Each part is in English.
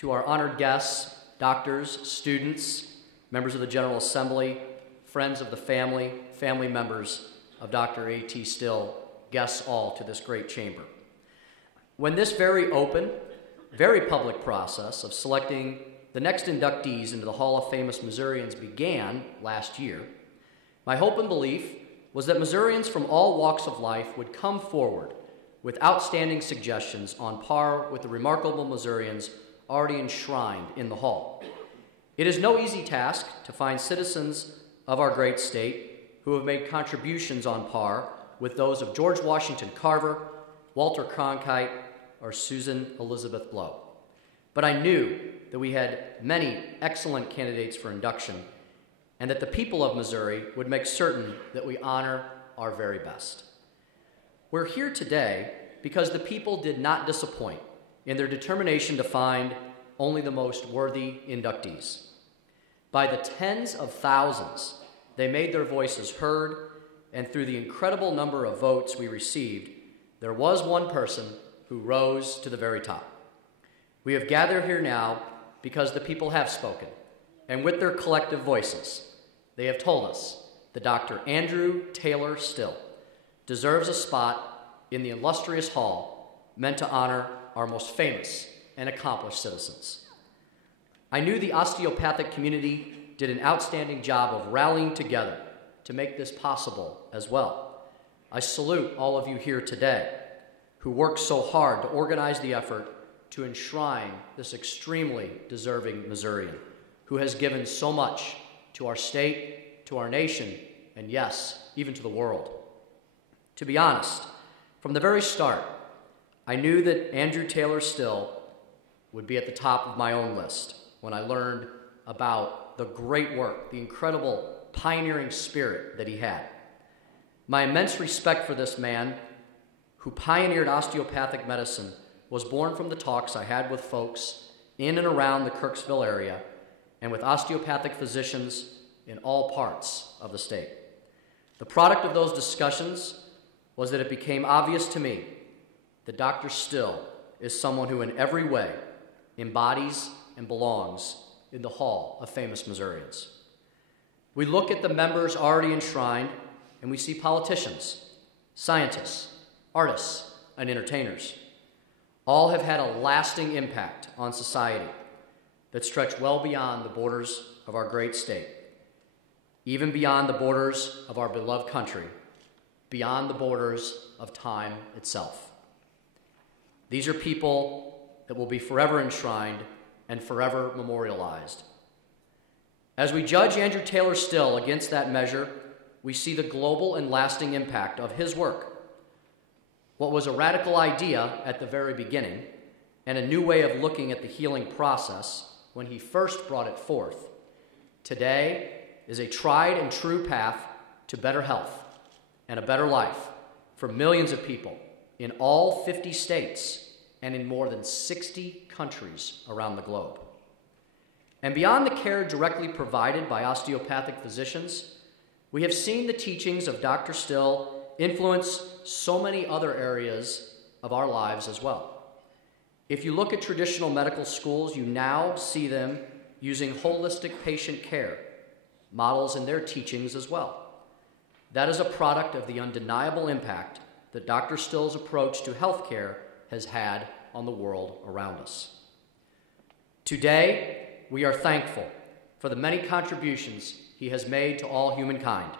to our honored guests, doctors, students, members of the General Assembly, friends of the family, family members of Dr. A.T. Still, guests all to this great chamber. When this very open, very public process of selecting the next inductees into the Hall of Famous Missourians began last year, my hope and belief was that Missourians from all walks of life would come forward with outstanding suggestions on par with the remarkable Missourians already enshrined in the Hall. It is no easy task to find citizens of our great state who have made contributions on par with those of George Washington Carver, Walter Cronkite, or Susan Elizabeth Blow. But I knew that we had many excellent candidates for induction and that the people of Missouri would make certain that we honor our very best. We're here today because the people did not disappoint in their determination to find only the most worthy inductees. By the tens of thousands, they made their voices heard, and through the incredible number of votes we received, there was one person who rose to the very top. We have gathered here now because the people have spoken, and with their collective voices, they have told us that Dr. Andrew Taylor Still deserves a spot in the illustrious hall meant to honor our most famous and accomplished citizens. I knew the osteopathic community did an outstanding job of rallying together to make this possible as well. I salute all of you here today who worked so hard to organize the effort to enshrine this extremely deserving Missourian who has given so much to our state, to our nation, and yes, even to the world. To be honest, from the very start, I knew that Andrew Taylor Still would be at the top of my own list when I learned about the great work, the incredible pioneering spirit that he had. My immense respect for this man who pioneered osteopathic medicine was born from the talks I had with folks in and around the Kirksville area and with osteopathic physicians in all parts of the state. The product of those discussions was that it became obvious to me that Dr. Still is someone who in every way embodies and belongs in the Hall of Famous Missourians. We look at the members already enshrined and we see politicians, scientists, artists, and entertainers. All have had a lasting impact on society that stretch well beyond the borders of our great state, even beyond the borders of our beloved country, beyond the borders of time itself. These are people that will be forever enshrined and forever memorialized. As we judge Andrew Taylor Still against that measure, we see the global and lasting impact of his work. What was a radical idea at the very beginning and a new way of looking at the healing process when he first brought it forth, today is a tried and true path to better health and a better life for millions of people in all 50 states and in more than 60 countries around the globe. And beyond the care directly provided by osteopathic physicians, we have seen the teachings of Dr. Still influence so many other areas of our lives as well. If you look at traditional medical schools, you now see them using holistic patient care models in their teachings as well. That is a product of the undeniable impact that Dr. Still's approach to healthcare has had on the world around us. Today, we are thankful for the many contributions he has made to all humankind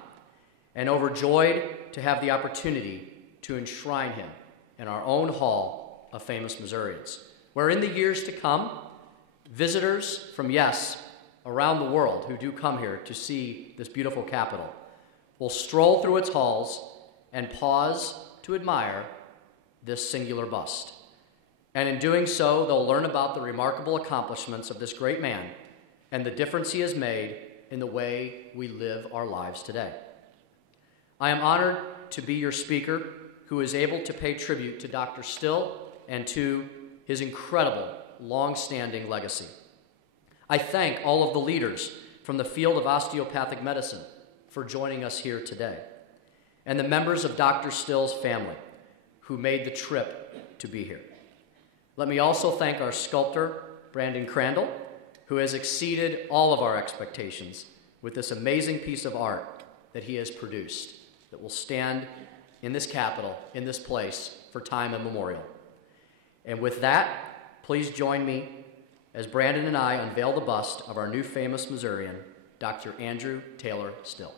and overjoyed to have the opportunity to enshrine him in our own Hall of Famous Missourians, where in the years to come, visitors from, yes, around the world who do come here to see this beautiful capital will stroll through its halls and pause to admire this singular bust. And in doing so, they'll learn about the remarkable accomplishments of this great man and the difference he has made in the way we live our lives today. I am honored to be your speaker who is able to pay tribute to Dr. Still and to his incredible, long-standing legacy. I thank all of the leaders from the field of osteopathic medicine for joining us here today, and the members of Dr. Still's family who made the trip to be here. Let me also thank our sculptor, Brandon Crandall, who has exceeded all of our expectations with this amazing piece of art that he has produced that will stand in this Capitol, in this place, for time immemorial. And with that, please join me as Brandon and I unveil the bust of our new famous Missourian, Dr. Andrew Taylor Still.